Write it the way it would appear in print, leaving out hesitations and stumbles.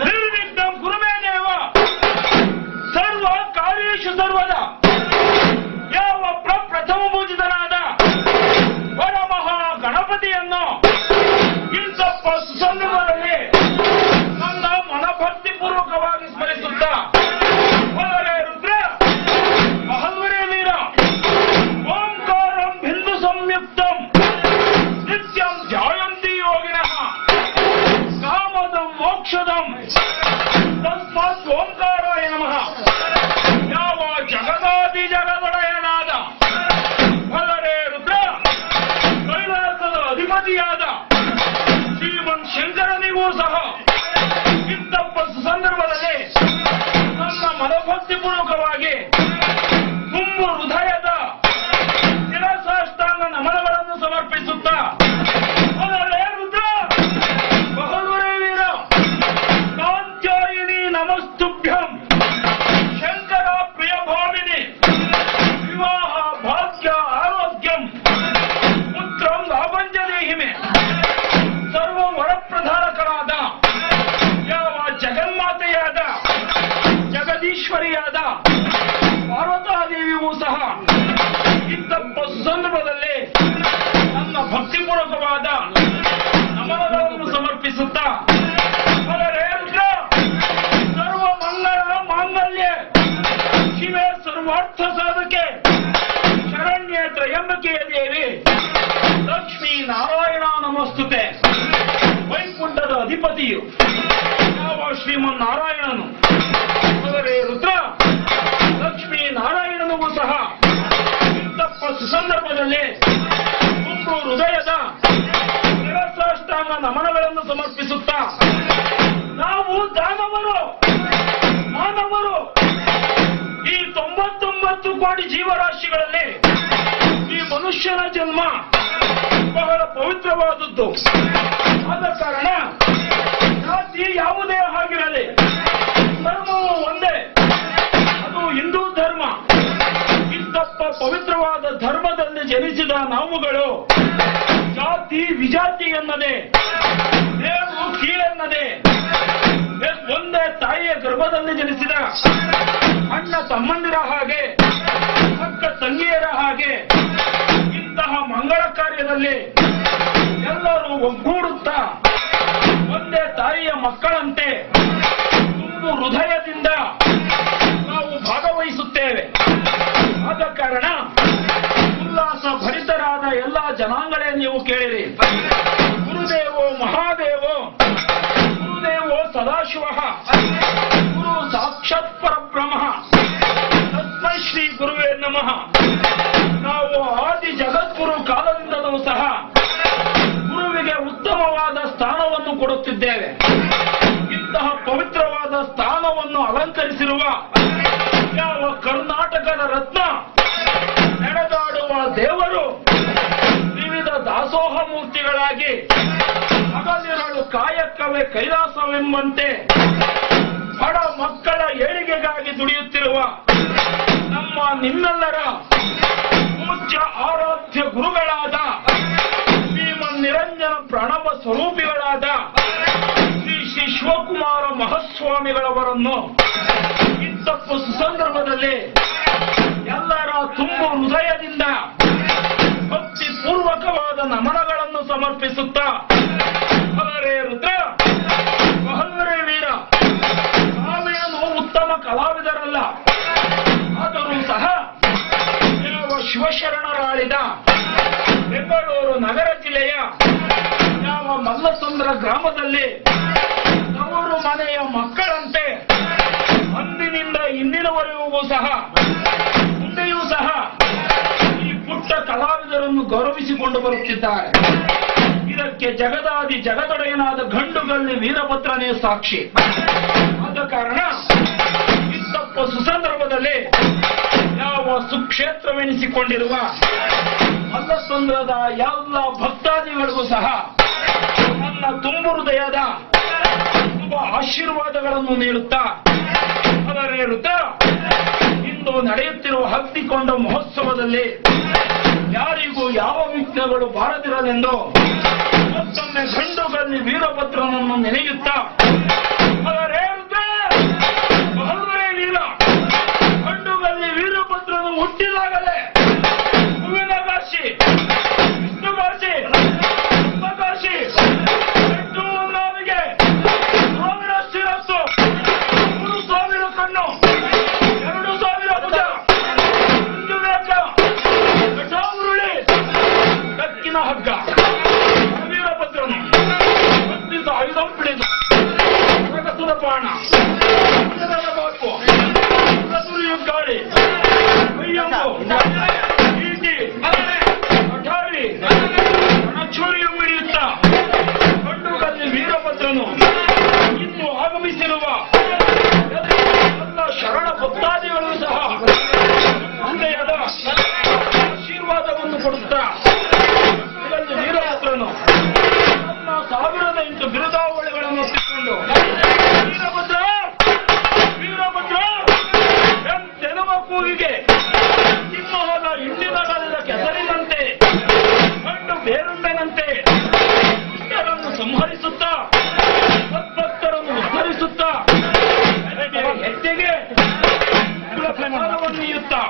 ನಿರ್ವಿಘ್ನಂ ಕುರುಮೇ ದೇವ ಸರ್ವ ಕಾರ್ಯೇಷು ಸರ್ವದ ಯಾವ ಪ್ರಥಮ ಪೂಜಿತನಾದ ಪರಮಹಾ ಗಣಪತಿಯನ್ನು ಇಂಥಪ್ಪ ಸುಸಂದರ್ಭದಲ್ಲಿ ನನ್ನ ಮನಭಕ್ತಿ ಪೂರ್ವಕವಾಗಿ ಸ್ಮರಿಸುತ್ತಾ ಹೊರಗೆ ರುದ್ರ ಮಹಲ್ವರೇ ವೀರ ಓಂಕಾರಂ ಬಿಂದು ಸಂಯುಕ್ತಂ ನಿತ್ಯಂ ಧ್ಯಾಯಂತಿ ಯೋಗಿನಃ ಕಾಮದಂ ಮೋಕ್ಷದಂ ತಸ್ಮಾತ್ ಓಂಕಾರಾಯ ನಮಃ. ಯಾವ ಜಗದಾದಿ ಜಗದೊಡೆಯನಾದ ಹೊರಗೆ ರುದ್ರ ಕೈಲಾಸದ ಅಧಿಪತಿಯಾದ ಶ್ರೀಮನ್ ಶಂಕರನಿಗೂ ಸಹ ಇಂಥಪ್ಪ ಸಂದರ್ಭದಲ್ಲಿ ನನ್ನ ಮನೋಭಕ್ತಿ ಪೂರ್ವಕವಾಗಿ ತುಂಬು ಹೃದಯದ ಶಿರಸಾಷ್ಟಾಂಗ ನಮನಗಳನ್ನು ಸಮರ್ಪಿಸುತ್ತಾ ಹೊರಗೆ ರುದ್ರ ಬಹಳುರೇ ವೀರ ಕಾಂತ್ಯಾಯಿನಿ ನಮಸ್ತುಭ್ಯಂ ಶಂಕರ ಪ್ರಿಯ ಭಾಮಿನಿ ವಿವಾಹ ಭಾಗ್ಯ ಆರೋಗ್ಯಂ ಪುತ್ರಂ ಲಾಭಂಜನೇಹಿಮೆ ಸರ್ವ ವರಪ್ರಧಾನಕರಾದ ಯಾವ ಜಗನ್ಮಾತೆಯಾದ ಜಗದೀಶ್ವರಿಯಾದ ಪಾರ್ವತಾದೇವಿಯೂ ಸಹ ಇಂಥಪ್ಪ ಸಂದರ್ಭದಲ್ಲಿ ನನ್ನ ಭಕ್ತಿಪೂರ್ವಕವಾದ ನಮನಗಳನ್ನು ಸಮರ್ಪಿಸುತ್ತಾ ಹೊರಗೆ ರುದ್ರ ಸರ್ವ ಮಂಗಳ ಮಾಂಗಲ್ಯ ಶಿವೆ ಸರ್ವಾರ್ಥ ಸಾಧಕೆ ಶರಣ್ಯ ತ್ರಯಂಬಕೆ ದೇವಿ ಲಕ್ಷ್ಮೀ ನಾರಾಯಣ ನಮಸ್ತುತೆ. ವೈಕುಂಠದ ಅಧಿಪತಿಯು ಯಾವ ಶ್ರೀಮನ್ ನಾರಾಯಣನು ಹೊರಗೆ ರುದ್ರ ಲಕ್ಷ್ಮೀ ನಾರಾಯಣನಿಗೂ ಸಹ ಇಂಥಪ್ಪ ಸುಸಂದರ್ಭದಲ್ಲಿ ತುಂಬು ಹೃದಯದ ಶಿರಸಾಷ್ಟಾಂಗ ನಮನಗಳನ್ನು ಸಮರ್ಪಿಸುತ್ತಾ ನಾವು ದಾನವರು ಮಾನವರು ಈ 99 ಕೋಟಿ ಜೀವರಾಶಿಗಳಲ್ಲಿ ಈ ಮನುಷ್ಯನ ಜನ್ಮ ಬಹಳ ಪವಿತ್ರವಾದದ್ದು. ಆದ ಕಾರಣ ಜಾತಿ ಯಾವುದೇ ಆಗಿರಲಿ ಧರ್ಮವು ಒಂದೇ, ಅದು ಹಿಂದೂ ಧರ್ಮ. ಇಂಥಪ್ಪ ಪವಿತ್ರವಾದ ಧರ್ಮದಲ್ಲಿ ಜನಿಸಿದ ನಾವುಗಳು ಜಾತಿ ವಿಜಾತಿ ಎನ್ನದೆ ದೇವರು ಕೀಳೆನ್ನದೆ ಒಂದೇ ತಾಯಿಯ ಗರ್ಭದಲ್ಲಿ ಜನಿಸಿದ ಅಣ್ಣ ತಮ್ಮಂದಿರ ಹಾಗೆ ಅಕ್ಕ ತಂಗಿಯರ ಹಾಗೆ ಇಂತಹ ಮಂಗಳ ಕಾರ್ಯದಲ್ಲಿ ಎಲ್ಲರೂ ಒಗ್ಗೂಡುತ್ತಾ ಒಂದೇ ತಾಯಿಯ ಮಕ್ಕಳಂತೆ ತುಂಬು ಹೃದಯದಿಂದ ನಾವು ಭಾಗವಹಿಸುತ್ತೇವೆ. ಆದ ಕಾರಣ ಉಲ್ಲಾಸ ಭರಿತರಾದ ಎಲ್ಲ ಜನಾಂಗಗಳೇ ನೀವು ಕೇಳಿರಿ. ಗುರುದೇವೋ ಮಹಾದೇವೋ ಗುರುದೇವೋ ಸದಾಶಿವ ಗುರು ಸಾಕ್ಷಾತ್ ಪರಬ್ರಹ್ಮ ತಸ್ಮೈ ಶ್ರೀ ಗುರುವೇ ನಮಃ. ನಾವು ಆದಿ ಜಗದ್ಗುರು ಕಾಲದಿಂದಲೂ ಸಹ ಗುರುವಿಗೆ ಉತ್ತಮವಾದ ಸ್ಥಾನವನ್ನು ಕೊಡುತ್ತಿದ್ದೇವೆ. ಇಂತಹ ಪವಿತ್ರವಾದ ಸ್ಥಾನವನ್ನು ಅಲಂಕರಿಸಿರುವ ಯಾವ ಕರ್ನಾಟಕದ ರತ್ನ ನಡೆದಾಡುವ ದೇವರು ವಿವಿಧ ದಾಸೋಹ ಮೂರ್ತಿಗಳಾಗಿ ಹಗಲಿರಳು ಕಾಯಕವೇ ಕೈಲಾಸವೆಂಬಂತೆ ಬಡ ಮಕ್ಕಳ ಏಳಿಗೆಗಾಗಿ ದುಡಿಯುತ್ತಿರುವ ನಮ್ಮ ನಿಮ್ಮೆಲ್ಲರ ಪೂಜ್ಯ ಆರಾಧ್ಯ ಗುರುಗಳಾದ ಶ್ರೀಮನ್ ನಿರಂಜನ ಪ್ರಣವ ಸ್ವರೂಪಿಗಳಾದ ಶ್ರೀ ಶ್ರೀ ಶಿವಕುಮಾರ ಮಹಾಸ್ವಾಮಿಗಳವರನ್ನು ಇಂಥಪ್ಪ ಸುಸಂದರ್ಭದಲ್ಲಿ ಎಲ್ಲರ ತುಂಬು ಹೃದಯದಿಂದ ಭಕ್ತಿ ಪೂರ್ವಕವಾದ ನಮನಗಳನ್ನು ಸಮರ್ಪಿಸುತ್ತಾ ಹೊರಗೆ ರುದ್ರ ಬಹಳುರೇ ವೀರ ನಾವೇನು ಉತ್ತಮ ಕಲಾವಿದರಲ್ಲ, ಆದರೂ ಸಹ ಯಾವ ಶಿವಶರಣರಾಳಿದ ಬೆಂಗಳೂರು ನಗರ ಜಿಲ್ಲೆಯ ಯಾವ ಮಲ್ಲಸಂದ್ರ ಗ್ರಾಮದಲ್ಲಿ ಅವರು ಮನೆಯ ಮಕ್ಕಳಂತೆ ಅಂದಿನಿಂದ ಇಂದಿನವರೆಗೂ ಸಹ ಮುಂದೆಯೂ ಸಹ ಈ ಪುಟ್ಟ ಕಲಾವಿದರನ್ನು ಗೌರವಿಸಿಕೊಂಡು ಬರುತ್ತಿದ್ದಾರೆ. ಇದಕ್ಕೆ ಜಗದಾದಿ ಜಗದೊಡೆಯನಾದ ಗಂಡುಗಲ್ಲಿ ವೀರಭದ್ರನೇ ಸಾಕ್ಷಿ. ಆದ ಕಾರಣ ಇಂಥಪ್ಪ ಸುಸಂದರ್ಭದಲ್ಲಿ ಯಾವ ಸುಕ್ಷೇತ್ರವೆನಿಸಿಕೊಂಡಿರುವ ಮಲ್ಲಸಂದ್ರದ ಎಲ್ಲ ಭಕ್ತಾದಿಗಳಿಗೂ ಸಹ ನನ್ನ ತುಂಬು ಹೃದಯದ ಶುಭ ಆಶೀರ್ವಾದಗಳನ್ನು ನೀಡುತ್ತಾ ಹೊರಗೆ ರುದ್ರ ಇಂದು ನಡೆಯುತ್ತಿರುವ ಹತ್ತಿಕೊಂಡ ಮಹೋತ್ಸವದಲ್ಲಿ ಯಾರಿಗೂ ಯಾವ ವಿಘ್ನಗಳು ಬಾರದಿರಲೆಂದು ಮತ್ತೊಮ್ಮೆ ಗಂಡುಗಲ್ಲಿ ವೀರಭದ್ರನನ್ನು ನೆನೆಯುತ್ತಾ ನೀಲ ಗಂಡುಗಲ್ಲಿ ವೀರಭದ್ರನು ಹುಟ್ಟಿದಾಗಲೇ ಹೂವಿನ ಕಾಶಿ ವಿಷ್ಣುಕಾಶಿ ಕಾಶಿ ನಾವಿಗೆ 1000 ಶಿರಸ್ಸು 3000 ಕಣ್ಣು 2000 ಭುಜ ಕಟಾವುರುಳಿ ಕಕ್ಕಿನ ಹಗ್ಗ ವೀರಭದ್ರನು ಕತ್ತಿದ ಆಯುಧ ಹಿಡಿದು ಪ್ರಗತದ ಬಾಣ ಬಾಕು ಗಾಳಿ ಕೈಯಂಬು ಈಟಿ ಕಠಾರಿ ರಣಚೂರಿಯು ಮಿಡಿಯುತ್ತ ಗಂಡುಗಲ್ಲಿ ವೀರಭದ್ರನು ಇನ್ನು ಆಗಮಿಸಿರುವ ಎಲ್ಲ ಶರಣ ಭಕ್ತಾದಿಗಳು ಸಹ ತಂದೆಯಾದ ಆಶೀರ್ವಾದವನ್ನು ಕೊಡುತ್ತಾ ಗಂಡುಗಲ್ಲಿ ವೀರಭದ್ರನು ತನ್ನ 1008 ಬಿರುದಾವಳಿಗಳನ್ನು ಒಪ್ಪಿಕೊಂಡು ವೀರಭದ್ರ ವೀರಭದ್ರ ಎಂತೆನ್ನುವ ಕೂಗಿಗೆ ಸಿಂಹದ ಹಿಂಡಿನಗಲ್ಲ ಕೆಸರಿನಂತೆ ಗಂಡು ಬೇರುಂಡನಂತೆ ದುಷ್ಟರನ್ನು ಸಂಹರಿಸುತ್ತಾ ಸದ್ಭಕ್ತರನ್ನು ಉದ್ಧರಿಸುತ್ತಾ ಹೆಜ್ಜೆಗೆ ಪ್ರಸಾದವನ್ನು ನೀಯುತ್ತಾ